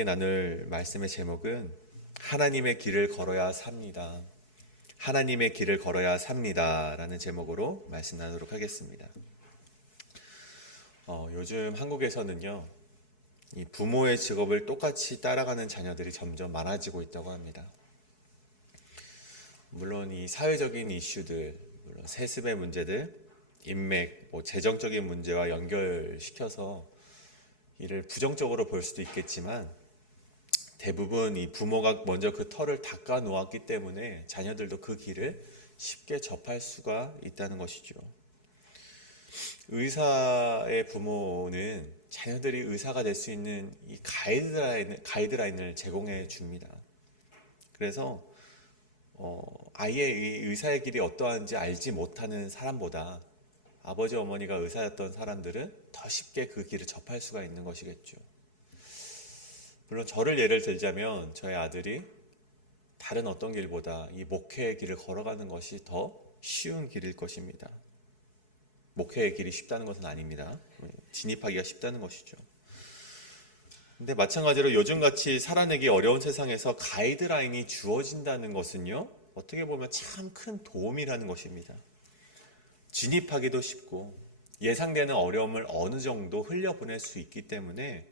함께 나눌 말씀의 제목은 하나님의 길을 걸어야 삽니다. 하나님의 길을 걸어야 삽니다 라는 제목으로 말씀 나누도록 하겠습니다. 요즘 한국에서는요, 이 부모의 직업을 똑같이 따라가는 자녀들이 점점 많아지고 있다고 합니다. 물론 이 사회적인 이슈들, 물론 세습의 문제들, 인맥, 재정적인 문제와 연결시켜서 이를 부정적으로 볼 수도 있겠지만 대부분 이 부모가 먼저 그 터를 닦아 놓았기 때문에 자녀들도 그 길을 쉽게 접할 수가 있다는 것이죠. 의사의 부모는 자녀들이 의사가 될 수 있는 이 가이드라인을 제공해 줍니다. 그래서 아예 이 의사의 길이 어떠한지 알지 못하는 사람보다 아버지 어머니가 의사였던 사람들은 더 쉽게 그 길을 접할 수가 있는 것이겠죠. 물론 저를 예를 들자면 저희 아들이 다른 어떤 길보다 이 목회의 길을 걸어가는 것이 더 쉬운 길일 것입니다. 목회의 길이 쉽다는 것은 아닙니다. 진입하기가 쉽다는 것이죠. 근데 마찬가지로 요즘같이 살아내기 어려운 세상에서 가이드라인이 주어진다는 것은요, 어떻게 보면 참 큰 도움이라는 것입니다. 진입하기도 쉽고 예상되는 어려움을 어느 정도 흘려보낼 수 있기 때문에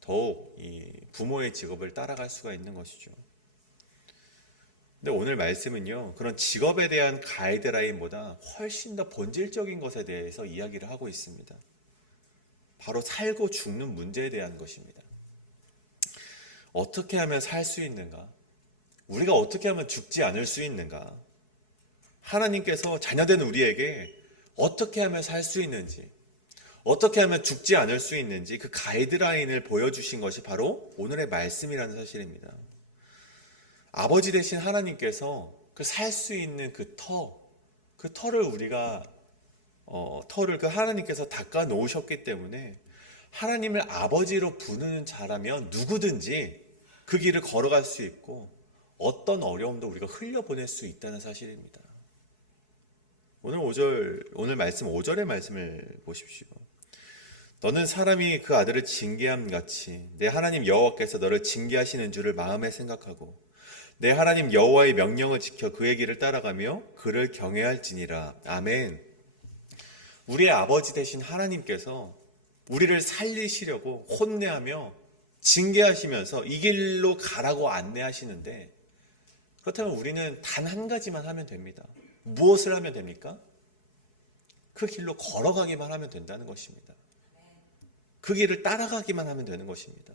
더욱 이 부모의 직업을 따라갈 수가 있는 것이죠. 근데 오늘 말씀은요, 그런 직업에 대한 가이드라인보다 훨씬 더 본질적인 것에 대해서 이야기를 하고 있습니다. 바로 살고 죽는 문제에 대한 것입니다. 어떻게 하면 살 수 있는가? 우리가 어떻게 하면 죽지 않을 수 있는가? 하나님께서 자녀된 우리에게 어떻게 하면 살 수 있는지, 어떻게 하면 죽지 않을 수 있는지 그 가이드라인을 보여주신 것이 바로 오늘의 말씀이라는 사실입니다. 아버지 되신 하나님께서 그 살 수 있는 그 터를 우리가 터를 그 하나님께서 닦아 놓으셨기 때문에 하나님을 아버지로 부르는 자라면 누구든지 그 길을 걸어갈 수 있고 어떤 어려움도 우리가 흘려보낼 수 있다는 사실입니다. 오늘 말씀 5절의 말씀을 보십시오. 너는 사람이 그 아들을 징계함 같이 내 하나님 여호와께서 너를 징계하시는 줄을 마음에 생각하고 내 하나님 여호와의 명령을 지켜 그의 길을 따라가며 그를 경외할지니라. 아멘. 우리의 아버지 되신 하나님께서 우리를 살리시려고 혼내하며 징계하시면서 이 길로 가라고 안내하시는데, 그렇다면 우리는 단 한 가지만 하면 됩니다. 무엇을 하면 됩니까? 그 길로 걸어가기만 하면 된다는 것입니다. 그 길을 따라가기만 하면 되는 것입니다.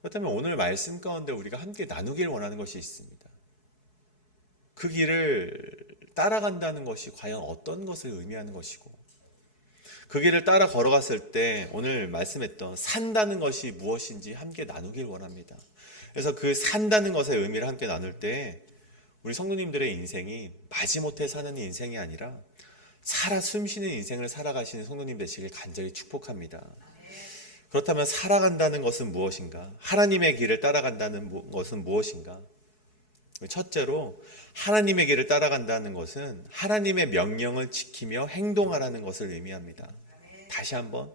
그렇다면 오늘 말씀 가운데 우리가 함께 나누길 원하는 것이 있습니다. 그 길을 따라간다는 것이 과연 어떤 것을 의미하는 것이고, 그 길을 따라 걸어갔을 때 오늘 말씀했던 산다는 것이 무엇인지 함께 나누길 원합니다. 그래서 그 산다는 것의 의미를 함께 나눌 때 우리 성도님들의 인생이 마지못해 사는 인생이 아니라 살아 숨쉬는 인생을 살아가시는 성도님 되시길 간절히 축복합니다. 그렇다면 살아간다는 것은 무엇인가? 하나님의 길을 따라간다는 것은 무엇인가? 첫째로 하나님의 길을 따라간다는 것은 하나님의 명령을 지키며 행동하라는 것을 의미합니다. 다시 한번,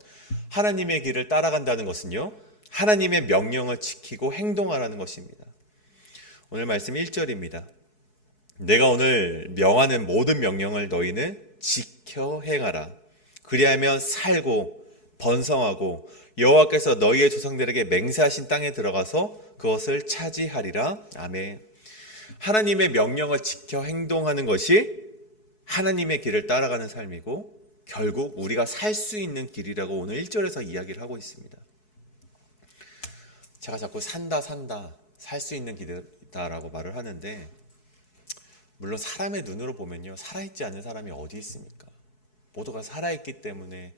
하나님의 길을 따라간다는 것은요, 하나님의 명령을 지키고 행동하라는 것입니다. 오늘 말씀 1절입니다. 내가 오늘 명하는 모든 명령을 너희는 지켜 행하라. 그리하면 살고 번성하고 여호와께서 너희의 조상들에게 맹세하신 땅에 들어가서 그것을 차지하리라. 아멘. 하나님의 명령을 지켜 행동하는 것이 하나님의 길을 따라가는 삶이고 결국 우리가 살 수 있는 길이라고 오늘 1절에서 이야기를 하고 있습니다. 제가 자꾸 산다 살 수 있는 길이다라고 말을 하는데, 물론 사람의 눈으로 보면요, 살아있지 않은 사람이 어디 있습니까? 모두가 살아있기 때문에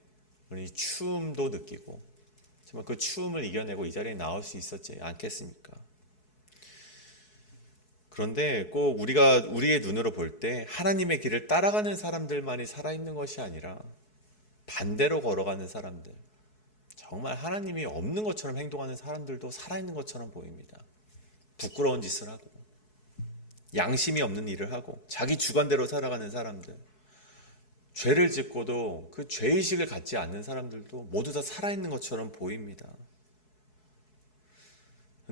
이 추움도 느끼고 정말 그 추움을 이겨내고 이 자리에 나올 수 있었지 않겠습니까? 그런데 꼭 우리가 우리의 눈으로 볼 때 하나님의 길을 따라가는 사람들만이 살아있는 것이 아니라 반대로 걸어가는 사람들, 정말 하나님이 없는 것처럼 행동하는 사람들도 살아있는 것처럼 보입니다. 부끄러운 짓을 하고 양심이 없는 일을 하고 자기 주관대로 살아가는 사람들, 죄를 짓고도 그 죄의식을 갖지 않는 사람들도 모두 다 살아있는 것처럼 보입니다.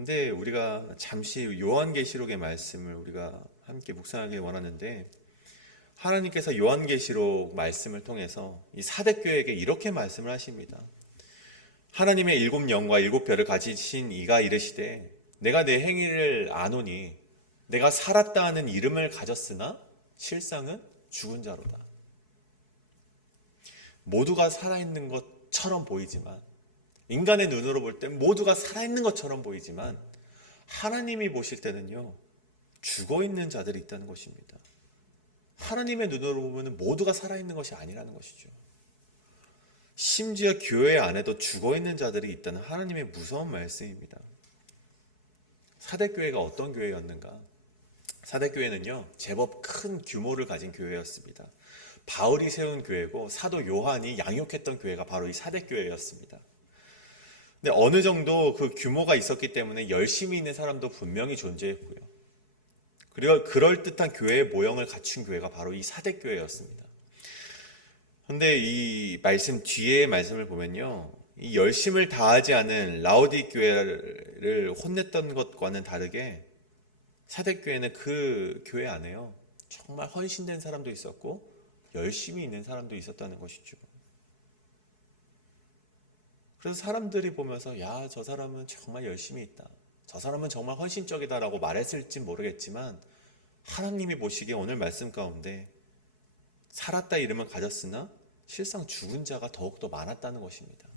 근데 우리가 잠시 요한계시록의 말씀을 우리가 함께 묵상하기 원하는데, 하나님께서 요한계시록 말씀을 통해서 이 사대교회에게 이렇게 말씀을 하십니다. 하나님의 일곱 영과 일곱 별을 가지신 이가 이르시되 내가 내 행위를 아노니 내가 살았다 하는 이름을 가졌으나 실상은 죽은 자로다. 모두가 살아있는 것처럼 보이지만, 인간의 눈으로 볼 때 모두가 살아있는 것처럼 보이지만 하나님이 보실 때는요, 죽어있는 자들이 있다는 것입니다. 하나님의 눈으로 보면 모두가 살아있는 것이 아니라는 것이죠. 심지어 교회 안에도 죽어있는 자들이 있다는 하나님의 무서운 말씀입니다. 사대교회가 어떤 교회였는가? 사대교회는요, 제법 큰 규모를 가진 교회였습니다. 바울이 세운 교회고 사도 요한이 양육했던 교회가 바로 이 사대교회였습니다. 근데 어느 정도 그 규모가 있었기 때문에 열심히 있는 사람도 분명히 존재했고요. 그리고 그럴듯한 교회의 모형을 갖춘 교회가 바로 이 사대교회였습니다. 그런데 이 말씀 뒤에 말씀을 보면요, 이 열심을 다하지 않은 라오디 교회를 혼냈던 것과는 다르게 사대교회는 그 교회 안에요, 정말 헌신된 사람도 있었고 열심히 있는 사람도 있었다는 것이죠. 그래서 사람들이 보면서 야, 저 사람은 정말 열심히 있다, 저 사람은 정말 헌신적이다라고 말했을지 모르겠지만, 하나님이 보시기에 오늘 말씀 가운데 살았다 이름을 가졌으나 실상 죽은 자가 더욱더 많았다는 것입니다.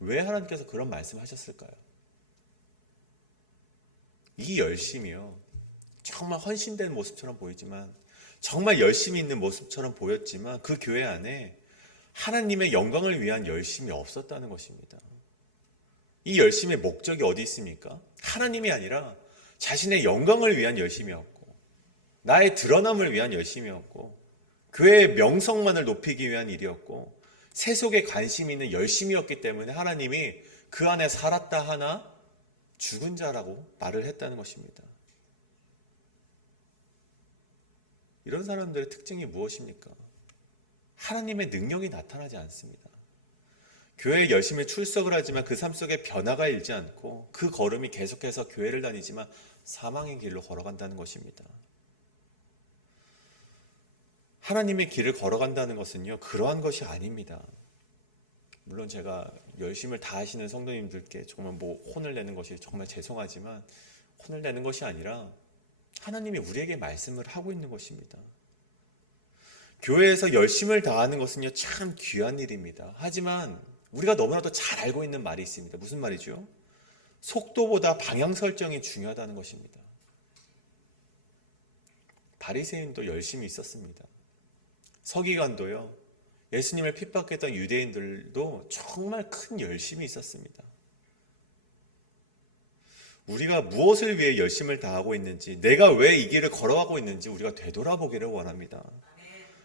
왜 하나님께서 그런 말씀하셨을까요? 이 열심이요, 정말 헌신된 모습처럼 보이지만, 정말 열심히 있는 모습처럼 보였지만 그 교회 안에 하나님의 영광을 위한 열심이 없었다는 것입니다. 이 열심의 목적이 어디 있습니까? 하나님이 아니라 자신의 영광을 위한 열심이었고, 나의 드러남을 위한 열심이었고, 교회의 명성만을 높이기 위한 일이었고, 세속에 관심이 있는 열심이었기 때문에 하나님이 그 안에 살았다 하나 죽은 자라고 말을 했다는 것입니다. 이런 사람들의 특징이 무엇입니까? 하나님의 능력이 나타나지 않습니다. 교회에 열심히 출석을 하지만 그 삶 속에 변화가 일지 않고, 그 걸음이 계속해서 교회를 다니지만 사망의 길로 걸어간다는 것입니다. 하나님의 길을 걸어간다는 것은요, 그러한 것이 아닙니다. 물론 제가 열심을 다하시는 성도님들께 정말 혼을 내는 것이 정말 죄송하지만, 혼을 내는 것이 아니라 하나님이 우리에게 말씀을 하고 있는 것입니다. 교회에서 열심을 다하는 것은요, 참 귀한 일입니다. 하지만 우리가 너무나도 잘 알고 있는 말이 있습니다. 무슨 말이죠? 속도보다 방향 설정이 중요하다는 것입니다. 바리새인도 열심히 있었습니다. 서기관도요, 예수님을 핍박했던 유대인들도 정말 큰 열심이 있었습니다. 우리가 무엇을 위해 열심을 다하고 있는지, 내가 왜 이 길을 걸어가고 있는지 우리가 되돌아보기를 원합니다.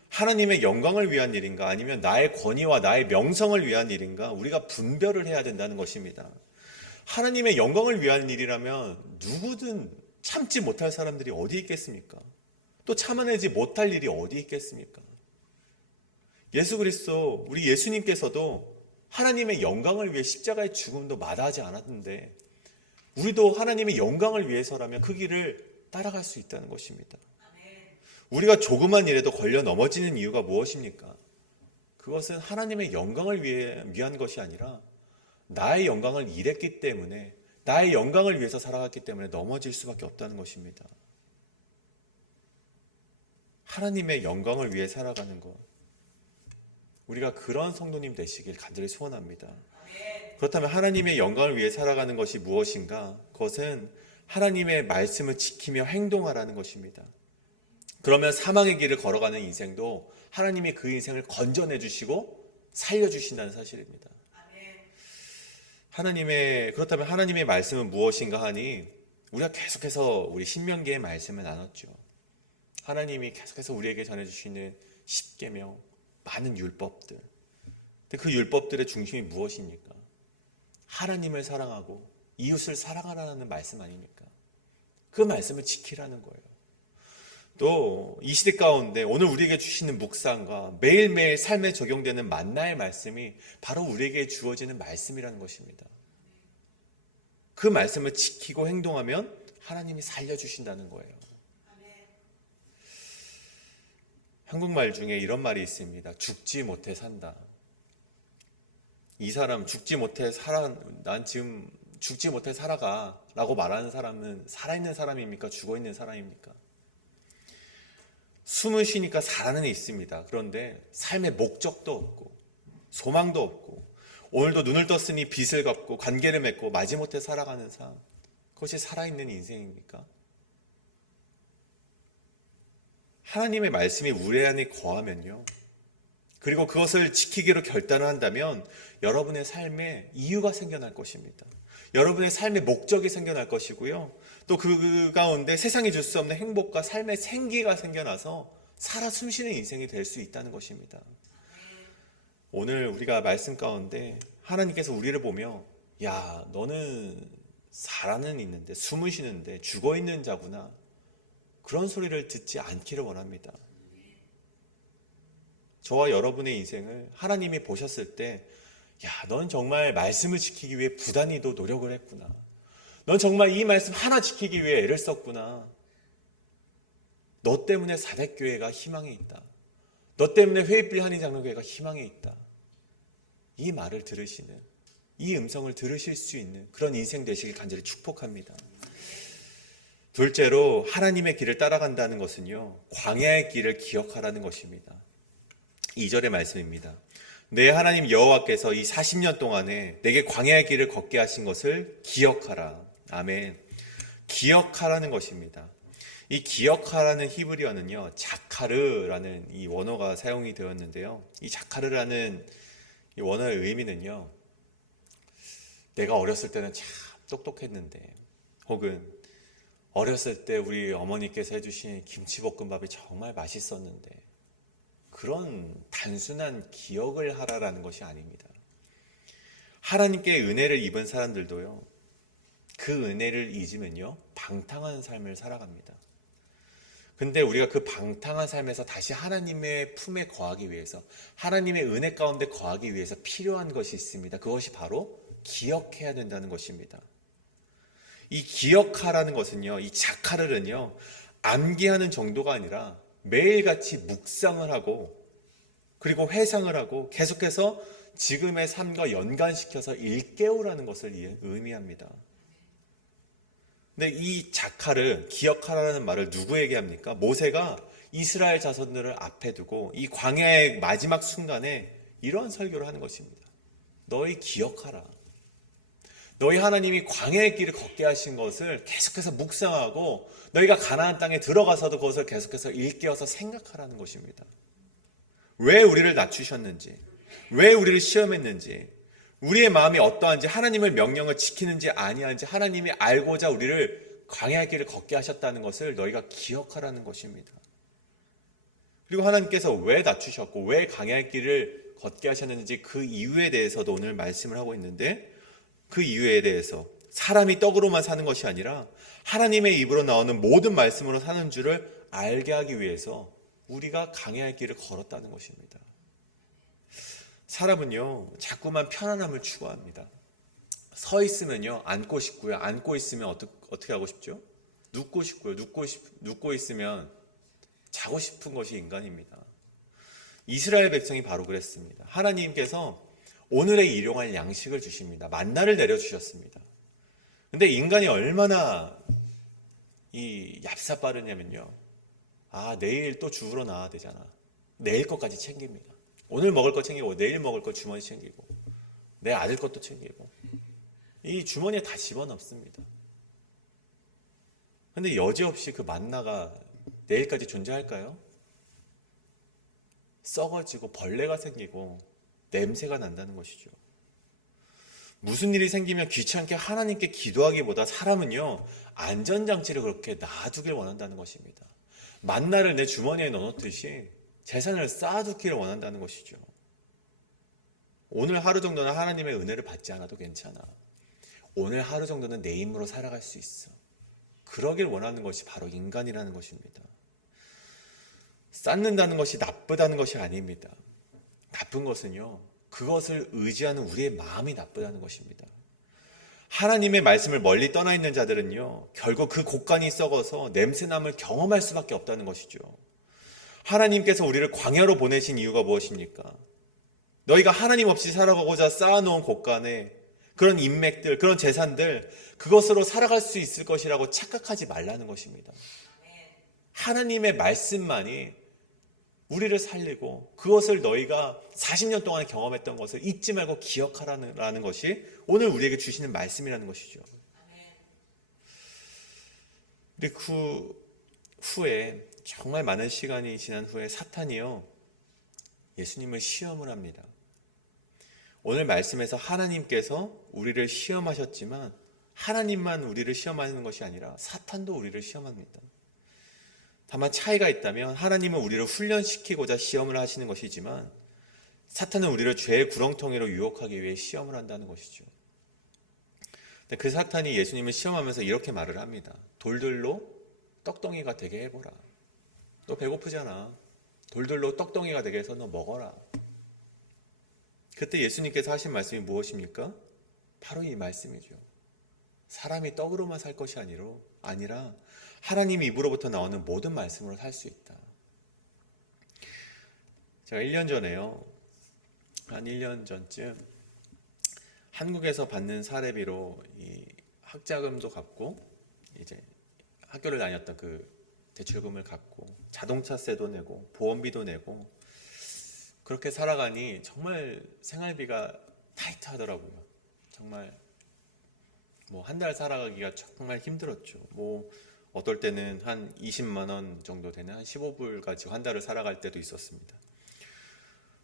하나님의 영광을 위한 일인가, 아니면 나의 권위와 나의 명성을 위한 일인가, 우리가 분별을 해야 된다는 것입니다. 하나님의 영광을 위한 일이라면 누구든 참지 못할 사람들이 어디 있겠습니까? 또 참아내지 못할 일이 어디 있겠습니까? 예수 그리스도, 우리 예수님께서도 하나님의 영광을 위해 십자가의 죽음도 마다하지 않았는데, 우리도 하나님의 영광을 위해서라면 그 길을 따라갈 수 있다는 것입니다. 우리가 조그만 일에도 걸려 넘어지는 이유가 무엇입니까? 그것은 하나님의 영광을 위한 것이 아니라 나의 영광을 잃었기 때문에, 나의 영광을 위해서 살아갔기 때문에 넘어질 수밖에 없다는 것입니다. 하나님의 영광을 위해 살아가는 것, 우리가 그런 성도님 되시길 간절히 소원합니다. 그렇다면 하나님의 영광을 위해 살아가는 것이 무엇인가? 그것은 하나님의 말씀을 지키며 행동하라는 것입니다. 그러면 사망의 길을 걸어가는 인생도 하나님이 그 인생을 건져내 주시고 살려주신다는 사실입니다. 그렇다면 하나님의 말씀은 무엇인가 하니, 우리가 계속해서 우리 신명기의 말씀을 나눴죠. 하나님이 계속해서 우리에게 전해주시는 십계명, 많은 율법들. 근데 그 율법들의 중심이 무엇입니까? 하나님을 사랑하고 이웃을 사랑하라는 말씀 아닙니까? 그 말씀을 지키라는 거예요. 또 이 시대 가운데 오늘 우리에게 주시는 묵상과 매일매일 삶에 적용되는 만나의 말씀이 바로 우리에게 주어지는 말씀이라는 것입니다. 그 말씀을 지키고 행동하면 하나님이 살려주신다는 거예요. 한국말 중에 이런 말이 있습니다. 죽지 못해 산다. 이 사람 죽지 못해 살아, 난 지금 죽지 못해 살아가 라고 말하는 사람은 살아있는 사람입니까? 죽어있는 사람입니까? 숨을 쉬니까 살아는 있습니다. 그런데 삶의 목적도 없고 소망도 없고 오늘도 눈을 떴으니 빚을 갚고 관계를 맺고 마지못해 살아가는 삶, 그것이 살아있는 인생입니까? 하나님의 말씀이 우리 안에 거하면요, 그리고 그것을 지키기로 결단을 한다면 여러분의 삶에 이유가 생겨날 것입니다. 여러분의 삶의 목적이 생겨날 것이고요, 또 그 가운데 세상이 줄 수 없는 행복과 삶의 생기가 생겨나서 살아 숨쉬는 인생이 될 수 있다는 것입니다. 오늘 우리가 말씀 가운데 하나님께서 우리를 보며 야, 너는 살아는 있는데 숨을 쉬는데 죽어있는 자구나, 그런 소리를 듣지 않기를 원합니다. 저와 여러분의 인생을 하나님이 보셨을 때 야, 넌 정말 말씀을 지키기 위해 부단히도 노력을 했구나, 넌 정말 이 말씀 하나 지키기 위해 애를 썼구나, 너 때문에 사대교회가 희망에 있다, 너 때문에 회의빌 한인장로교회가 희망에 있다, 이 말을 들으시는, 이 음성을 들으실 수 있는 그런 인생 되시길 간절히 축복합니다. 둘째로 하나님의 길을 따라간다는 것은요, 광야의 길을 기억하라는 것입니다. 2절의 말씀입니다. 내 하나님 여호와께서 이 40년 동안에 내게 광야의 길을 걷게 하신 것을 기억하라. 아멘. 기억하라는 것입니다. 이 기억하라는 히브리어는요, 자카르라는 이 원어가 사용이 되었는데요, 이 자카르라는 이 원어의 의미는요, 내가 어렸을 때는 참 똑똑했는데, 혹은 어렸을 때 우리 어머니께서 해주신 김치볶음밥이 정말 맛있었는데, 그런 단순한 기억을 하라라는 것이 아닙니다. 하나님께 은혜를 입은 사람들도요, 그 은혜를 잊으면요, 방탕한 삶을 살아갑니다. 근데 우리가 그 방탕한 삶에서 다시 하나님의 품에 거하기 위해서, 하나님의 은혜 가운데 거하기 위해서 필요한 것이 있습니다. 그것이 바로 기억해야 된다는 것입니다. 이 기억하라는 것은요, 이 자카르는요, 암기하는 정도가 아니라 매일같이 묵상을 하고, 그리고 회상을 하고, 계속해서 지금의 삶과 연관시켜서 일깨우라는 것을 의미합니다. 근데 이 자카르, 기억하라는 말을 누구에게 합니까? 모세가 이스라엘 자손들을 앞에 두고 이 광야의 마지막 순간에 이러한 설교를 하는 것입니다. 너희 기억하라. 너희 하나님이 광야의 길을 걷게 하신 것을 계속해서 묵상하고, 너희가 가나안 땅에 들어가서도 그것을 계속해서 일깨워서 생각하라는 것입니다. 왜 우리를 낮추셨는지, 왜 우리를 시험했는지, 우리의 마음이 어떠한지, 하나님의 명령을 지키는지 아니한지 하나님이 알고자 우리를 광야의 길을 걷게 하셨다는 것을 너희가 기억하라는 것입니다. 그리고 하나님께서 왜 낮추셨고 왜 광야의 길을 걷게 하셨는지 그 이유에 대해서도 오늘 말씀을 하고 있는데, 그 이유에 대해서 사람이 떡으로만 사는 것이 아니라 하나님의 입으로 나오는 모든 말씀으로 사는 줄을 알게 하기 위해서 우리가 광야의 길을 걸었다는 것입니다. 사람은요, 자꾸만 편안함을 추구합니다. 서 있으면요, 앉고 싶고요, 앉고 있으면 어떻게 하고 싶죠? 눕고 싶고요, 눕고 있으면 자고 싶은 것이 인간입니다. 이스라엘 백성이 바로 그랬습니다. 하나님께서 오늘의 일용할 양식을 주십니다. 만나를 내려주셨습니다. 근데 인간이 얼마나 이 얍삽빠르냐면요, 내일 또 주우러 나와야 되잖아, 내일 것까지 챙깁니다. 오늘 먹을 거 챙기고 내일 먹을 거 주머니 챙기고 내 아들 것도 챙기고 이 주머니에 다 집어넣습니다. 근데 여지없이 그 만나가 내일까지 존재할까요? 썩어지고 벌레가 생기고 냄새가 난다는 것이죠. 무슨 일이 생기면 귀찮게 하나님께 기도하기보다 사람은요, 안전장치를 그렇게 놔두길 원한다는 것입니다. 만나를 내 주머니에 넣어놓듯이 재산을 쌓아두기를 원한다는 것이죠. 오늘 하루 정도는 하나님의 은혜를 받지 않아도 괜찮아. 오늘 하루 정도는 내 힘으로 살아갈 수 있어. 그러길 원하는 것이 바로 인간이라는 것입니다. 쌓는다는 것이 나쁘다는 것이 아닙니다. 나쁜 것은요, 그것을 의지하는 우리의 마음이 나쁘다는 것입니다. 하나님의 말씀을 멀리 떠나 있는 자들은요, 결국 그 곡간이 썩어서 냄새남을 경험할 수밖에 없다는 것이죠. 하나님께서 우리를 광야로 보내신 이유가 무엇입니까? 너희가 하나님 없이 살아가고자 쌓아놓은 곳간에 그런 인맥들, 그런 재산들, 그것으로 살아갈 수 있을 것이라고 착각하지 말라는 것입니다. 하나님의 말씀만이 우리를 살리고 그것을 너희가 40년 동안 경험했던 것을 잊지 말고 기억하라는 것이 오늘 우리에게 주시는 말씀이라는 것이죠. 근데 그 후에 정말 많은 시간이 지난 후에 사탄이요, 예수님을 시험을 합니다. 오늘 말씀에서 하나님께서 우리를 시험하셨지만 하나님만 우리를 시험하는 것이 아니라 사탄도 우리를 시험합니다. 다만 차이가 있다면 하나님은 우리를 훈련시키고자 시험을 하시는 것이지만 사탄은 우리를 죄의 구렁텅이로 유혹하기 위해 시험을 한다는 것이죠. 그 사탄이 예수님을 시험하면서 이렇게 말을 합니다. 돌들로 떡덩이가 되게 해보라. 너 배고프잖아. 돌들로 떡덩이가 되게 해서 너 먹어라. 그때 예수님께서 하신 말씀이 무엇입니까? 바로 이 말씀이죠. 사람이 떡으로만 살 것이 아니라 하나님 입으로부터 나오는 모든 말씀으로 살 수 있다. 제가 1년 전에요, 한 1년 전쯤 한국에서 받는 사례비로 이 학자금도 갚고 이제 학교를 다녔던 그 대출금을 갚고 자동차세도 내고 보험비도 내고 그렇게 살아가니 정말 생활비가 타이트하더라고요. 정말 뭐 한 달 살아가기가 정말 힘들었죠. 뭐 어떨 때는 한 20만 원 정도 되는 한 15불 가지고 한 달을 살아갈 때도 있었습니다.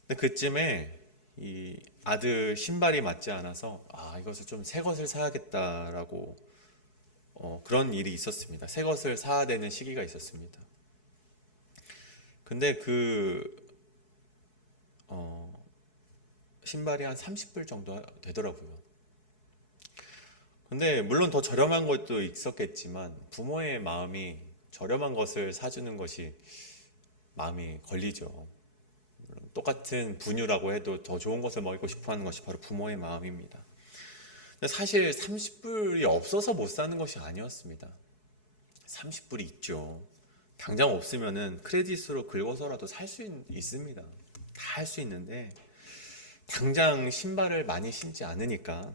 근데 그쯤에 이 아들 신발이 맞지 않아서 이것을 좀 새 것을 사야겠다라고 그런 일이 있었습니다. 새 것을 사야 되는 시기가 있었습니다. 근데 그 신발이 한 30불 정도 되더라고요. 근데 물론 더 저렴한 것도 있었겠지만 부모의 마음이 저렴한 것을 사주는 것이 마음이 걸리죠. 물론 똑같은 분유라고 해도 더 좋은 것을 먹이고 싶어하는 것이 바로 부모의 마음입니다. 근데 사실 30불이 없어서 못 사는 것이 아니었습니다. 30불이 있죠. 당장 없으면은 크레딧으로 긁어서라도 살 수 있습니다. 다 할 수 있는데 당장 신발을 많이 신지 않으니까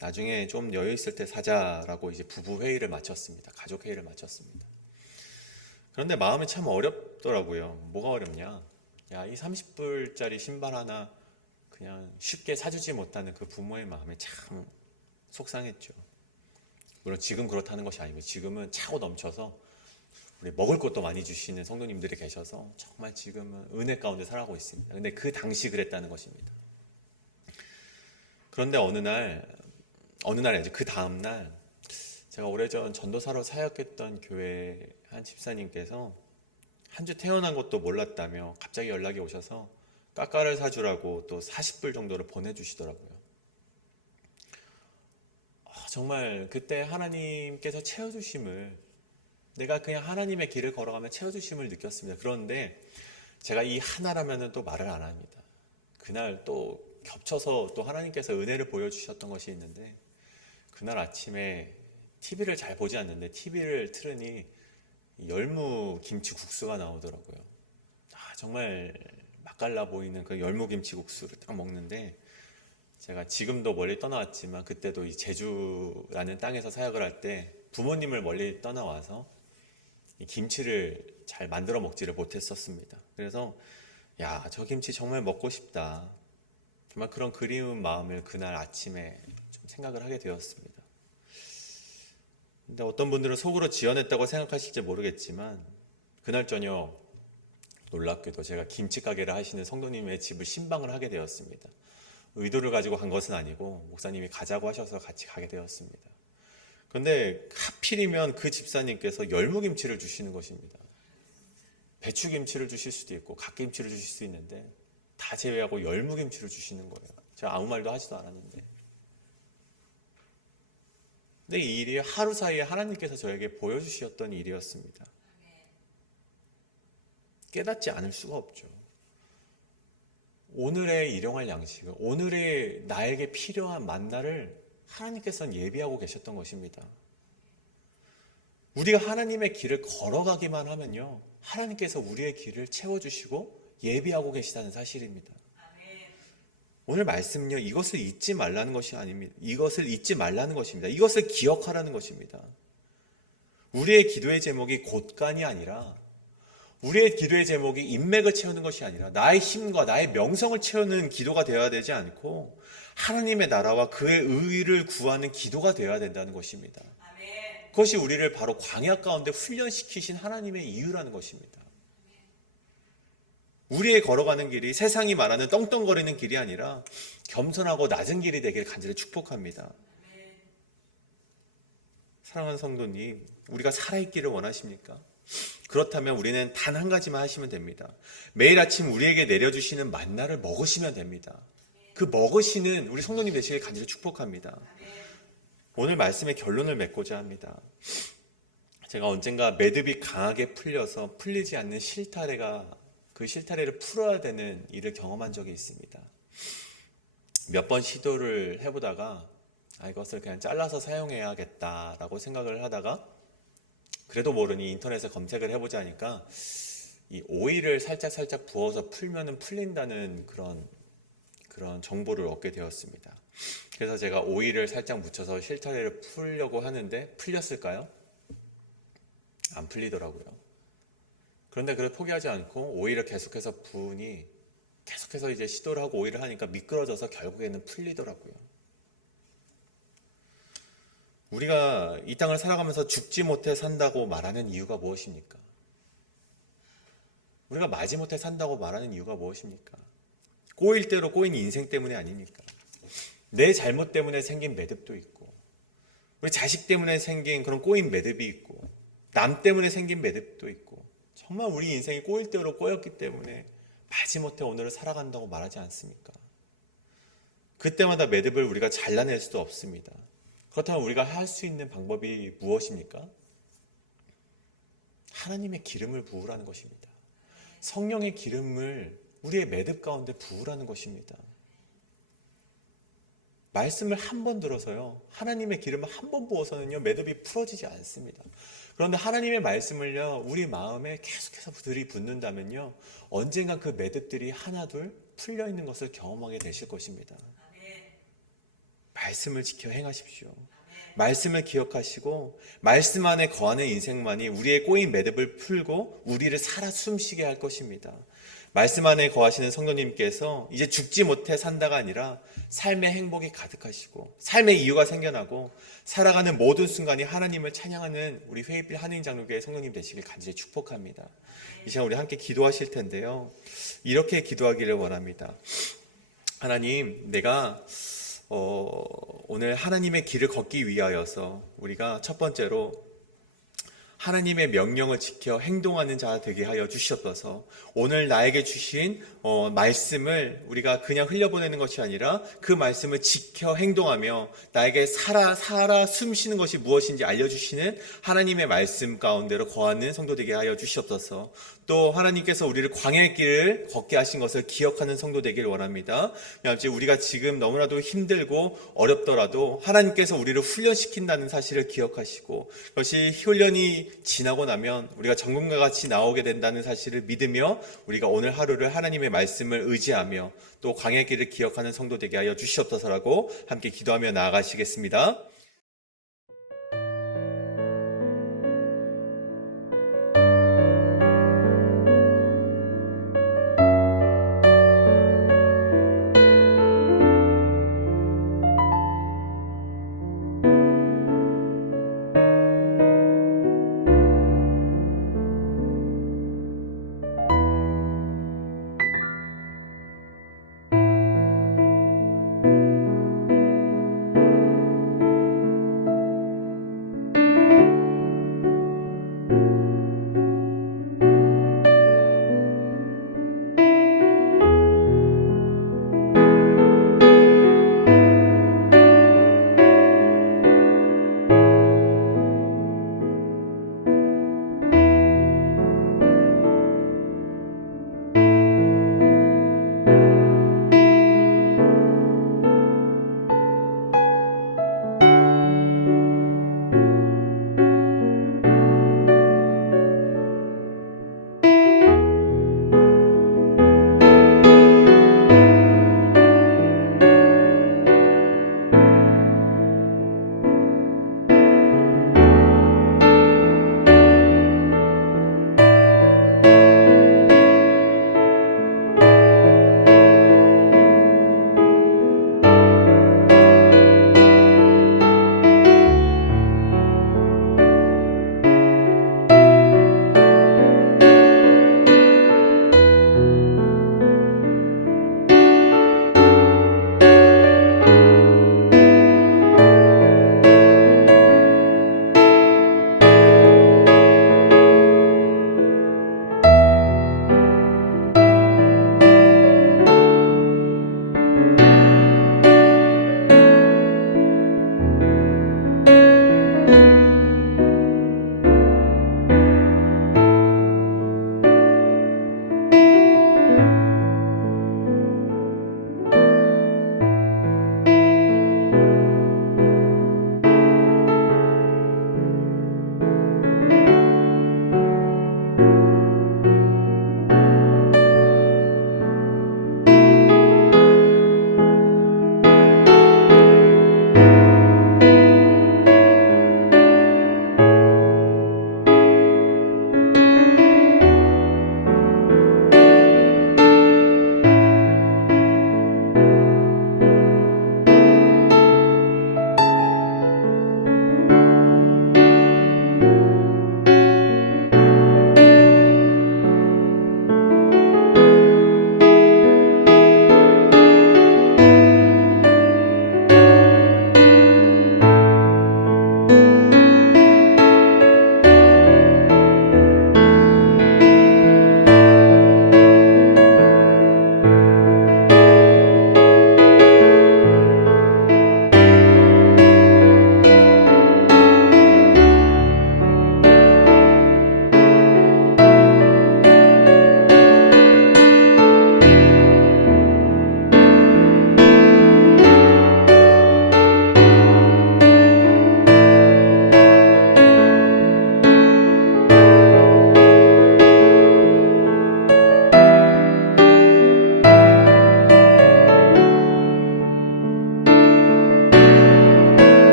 나중에 좀 여유 있을 때 사자라고 이제 부부 회의를 마쳤습니다. 가족 회의를 마쳤습니다. 그런데 마음이 참 어렵더라고요. 뭐가 어렵냐? 이 30불짜리 신발 하나 그냥 쉽게 사주지 못하는 그 부모의 마음이 참 속상했죠. 물론 지금 그렇다는 것이 아니고 지금은 차고 넘쳐서 우리 먹을 것도 많이 주시는 성도님들이 계셔서 정말 지금은 은혜 가운데 살아가고 있습니다. 근데 그 당시 그랬다는 것입니다. 그런데 어느 날 이제 그 다음 날 제가 오래전 전도사로 사역했던 교회 한 집사님께서 한 주 태어난 것도 몰랐다며 갑자기 연락이 오셔서 까까를 사주라고 또 40불 정도를 보내주시더라고요. 정말 그때 하나님께서 채워주심을, 내가 그냥 하나님의 길을 걸어가며 채워주심을 느꼈습니다. 그런데 제가 이 하나라면 또 말을 안 합니다. 그날 또 겹쳐서 또 하나님께서 은혜를 보여주셨던 것이 있는데, 그날 아침에 TV를 잘 보지 않는데 TV를 틀으니 열무 김치 국수가 나오더라고요. 정말 맛깔나 보이는 그 열무 김치 국수를 딱 먹는데, 제가 지금도 멀리 떠나왔지만 그때도 이 제주라는 땅에서 사역을 할 때 부모님을 멀리 떠나와서 이 김치를 잘 만들어 먹지를 못했었습니다. 그래서 저 김치 정말 먹고 싶다, 정말 그런 그리운 마음을 그날 아침에 좀 생각을 하게 되었습니다. 근데 어떤 분들은 속으로 지어냈다고 생각하실지 모르겠지만 그날 저녁 놀랍게도 제가 김치 가게를 하시는 성도님의 집을 신방을 하게 되었습니다. 의도를 가지고 간 것은 아니고 목사님이 가자고 하셔서 같이 가게 되었습니다. 그런데 하필이면 그 집사님께서 열무김치를 주시는 것입니다. 배추김치를 주실 수도 있고 갓김치를 주실 수 있는데 다 제외하고 열무김치를 주시는 거예요. 제가 아무 말도 하지도 않았는데. 근데 이 일이 하루 사이에 하나님께서 저에게 보여주셨던 일이었습니다. 깨닫지 않을 수가 없죠. 오늘의 일용할 양식을, 오늘의 나에게 필요한 만나를 하나님께서는 예비하고 계셨던 것입니다. 우리가 하나님의 길을 걸어가기만 하면요, 하나님께서 우리의 길을 채워주시고 예비하고 계시다는 사실입니다. 오늘 말씀은요, 이것을 잊지 말라는 것이 아닙니다. 이것을 잊지 말라는 것입니다. 이것을 기억하라는 것입니다. 우리의 기도의 제목이 곳간이 아니라, 우리의 기도의 제목이 인맥을 채우는 것이 아니라 나의 힘과 나의 명성을 채우는 기도가 되어야 되지 않고 하나님의 나라와 그의 의를 구하는 기도가 되어야 된다는 것입니다. 그것이 우리를 바로 광야 가운데 훈련시키신 하나님의 이유라는 것입니다. 우리의 걸어가는 길이 세상이 말하는 떵떵거리는 길이 아니라 겸손하고 낮은 길이 되길 간절히 축복합니다. 사랑하는 성도님, 우리가 살아있기를 원하십니까? 그렇다면 우리는 단 한 가지만 하시면 됩니다. 매일 아침 우리에게 내려주시는 만나를 먹으시면 됩니다. 그 먹으시는 우리 성도님 되시길 간절히 축복합니다. 오늘 말씀의 결론을 맺고자 합니다. 제가 언젠가 매듭이 강하게 풀려서 풀리지 않는 실타래가 그 실타래를 풀어야 되는 일을 경험한 적이 있습니다. 몇 번 시도를 해보다가 이것을 그냥 잘라서 사용해야겠다라고 생각을 하다가 그래도 모르니 인터넷에 검색을 해보자 하니까 이 오일을 살짝 부어서 풀면은 풀린다는 그런 정보를 얻게 되었습니다. 그래서 제가 오일을 살짝 묻혀서 실타래를 풀려고 하는데 풀렸을까요? 안 풀리더라고요. 그런데 그걸 포기하지 않고 오일을 계속해서 부으니 계속해서 이제 시도를 하고 오일을 하니까 미끄러져서 결국에는 풀리더라고요. 우리가 이 땅을 살아가면서 죽지 못해 산다고 말하는 이유가 무엇입니까? 우리가 마지못해 산다고 말하는 이유가 무엇입니까? 꼬일 대로 꼬인 인생 때문에 아닙니까? 내 잘못 때문에 생긴 매듭도 있고, 우리 자식 때문에 생긴 그런 꼬인 매듭이 있고, 남 때문에 생긴 매듭도 있고, 정말 우리 인생이 꼬일 대로 꼬였기 때문에 마지못해 오늘을 살아간다고 말하지 않습니까? 그때마다 매듭을 우리가 잘라낼 수도 없습니다. 그렇다면 우리가 할 수 있는 방법이 무엇입니까? 하나님의 기름을 부으라는 것입니다. 성령의 기름을 우리의 매듭 가운데 부으라는 것입니다. 말씀을 한 번 들어서요, 하나님의 기름을 한 번 부어서는요, 매듭이 풀어지지 않습니다. 그런데 하나님의 말씀을요, 우리 마음에 계속해서 들이붓는다면요, 언젠가 그 매듭들이 하나둘 풀려 있는 것을 경험하게 되실 것입니다. 말씀을 지켜 행하십시오. 말씀을 기억하시고 말씀 안에 거하는 인생만이 우리의 꼬인 매듭을 풀고 우리를 살아 숨쉬게 할 것입니다. 말씀 안에 거하시는 성도님께서 이제 죽지 못해 산다가 아니라 삶의 행복이 가득하시고 삶의 이유가 생겨나고 살아가는 모든 순간이 하나님을 찬양하는 우리 회의빌 한인장로교회 성도님 되시길 간절히 축복합니다. 이 시간 우리 함께 기도하실 텐데요, 이렇게 기도하기를 원합니다. 하나님, 내가 오늘 하나님의 길을 걷기 위하여서 우리가 첫 번째로 하나님의 명령을 지켜 행동하는 자 되게 하여 주시옵소서. 오늘 나에게 주신 말씀을 우리가 그냥 흘려보내는 것이 아니라 그 말씀을 지켜 행동하며 나에게 살아 숨쉬는 것이 무엇인지 알려주시는 하나님의 말씀 가운데로 거하는 성도 되게 하여 주시옵소서. 또 하나님께서 우리를 광야의 길을 걷게 하신 것을 기억하는 성도 되기를 원합니다. 아버지, 우리가 지금 너무나도 힘들고 어렵더라도 하나님께서 우리를 훈련시킨다는 사실을 기억하시고 그것이 훈련이 지나고 나면 우리가 정금과 같이 나오게 된다는 사실을 믿으며 우리가 오늘 하루를 하나님의 말씀을 의지하며 또 광야의 길을 기억하는 성도 되게 하여 주시옵소서라고 함께 기도하며 나아가시겠습니다.